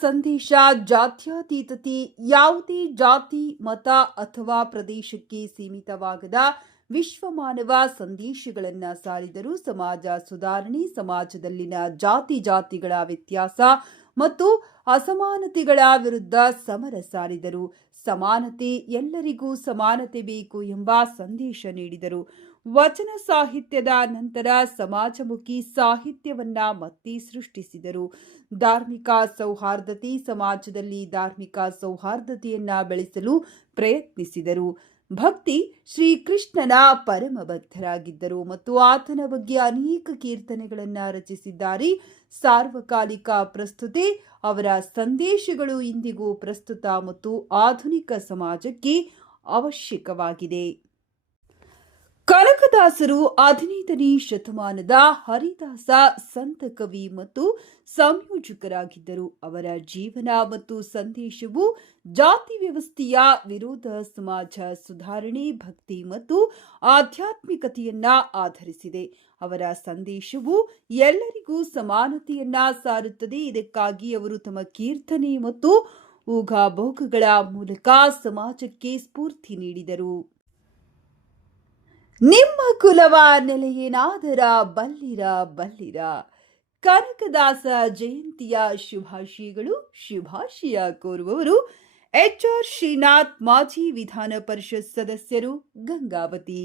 ಸಂದೇಶ ಜಾತ್ಯತೀತತೆ ಯಾವುದೇ ಜಾತಿ, ಮತ ಅಥವಾ ಪ್ರದೇಶಕ್ಕೆ ಸೀಮಿತವಾಗದ ವಿಶ್ವಮಾನವ ಸಂದೇಶಗಳನ್ನು ಸಾರಿದರು. ಸಮಾಜ ಸುಧಾರಣೆ, ಸಮಾಜದಲ್ಲಿನ ಜಾತಿಗಳ ವ್ಯತ್ಯಾಸ ಮತ್ತು ಅಸಮಾನತೆಗಳ ವಿರುದ್ಧ ಸಮರ ಸಾರಿದರು. ಸಮಾನತೆ, ಎಲ್ಲರಿಗೂ ಸಮಾನತೆ ಬೇಕು ಎಂಬ ಸಂದೇಶ ನೀಡಿದರು. ವಚನ ಸಾಹಿತ್ಯದ ನಂತರ ಸಮಾಜಮುಖಿ ಸಾಹಿತ್ಯವನ್ನ ಮತ್ತೆ ಸೃಷ್ಟಿಸಿದರು. ಧಾರ್ಮಿಕ ಸೌಹಾರ್ದತೆ, ಸಮಾಜದಲ್ಲಿ ಧಾರ್ಮಿಕ ಸೌಹಾರ್ದತೆಯನ್ನ ಬೆಳೆಸಲು ಪ್ರಯತ್ನಿಸಿದರು. ಭಕ್ತಿ, ಶ್ರೀಕೃಷ್ಣನ ಪರಮ ಭಕ್ತರಾಗಿದ್ದರು ಮತ್ತು ಆತನ ಬಗ್ಗೆ ಅನೇಕ ಕೀರ್ತನೆಗಳನ್ನು ರಚಿಸಿದ್ದಾರೆ. ಸಾರ್ವಕಾಲಿಕ ಪ್ರಸ್ತುತಿ, ಅವರ ಸಂದೇಶಗಳು ಇಂದಿಗೂ ಪ್ರಸ್ತುತ ಮತ್ತು ಆಧುನಿಕ ಸಮಾಜಕ್ಕೆ ಅವಶ್ಯಕವಾಗಿದೆ. ಕನಕದಾಸರು 15ನೇ ಶತಮಾನದ ಹರಿದಾಸ ಸಂತ ಕವಿ ಮತ್ತು ಸಂಯೋಜಕರಾಗಿದ್ದರು. ಅವರ ಜೀವನ ಮತ್ತು ಸಂದೇಶವು ಜಾತಿ ವ್ಯವಸ್ಥೆಯ ವಿರೋಧ, ಸಮಾಜ ಸುಧಾರಣೆ, ಭಕ್ತಿ ಮತ್ತು ಆಧ್ಯಾತ್ಮಿಕತೆಯನ್ನ ಆಧರಿಸಿದೆ. ಅವರ ಸಂದೇಶವು ಎಲ್ಲರಿಗೂ ಸಮಾನತೆಯನ್ನ ಸಾರುತ್ತದೆ. ಇದಕ್ಕಾಗಿ ಅವರು ತಮ್ಮ ಕೀರ್ತನೆ ಮತ್ತು ಊಹಾಭೋಗಗಳ ಮೂಲಕ ಸಮಾಜಕ್ಕೆ ಸ್ಫೂರ್ತಿ ನೀಡಿದರು. ನಿಮ್ಮ ಕುಲವ ನೆಲೆಯೇನಾದರ ಬಲ್ಲಿರ ಬಲ್ಲಿರ. ಕನಕದಾಸ ಜಯಂತಿಯ ಶುಭಾಶಯಗಳು. ಶುಭಾಶಯ ಕೋರುವವರು HR ಶ್ರೀನಾಥ್, ಮಾಜಿ ವಿಧಾನ ಪರಿಷತ್ ಸದಸ್ಯರು, ಗಂಗಾವತಿ.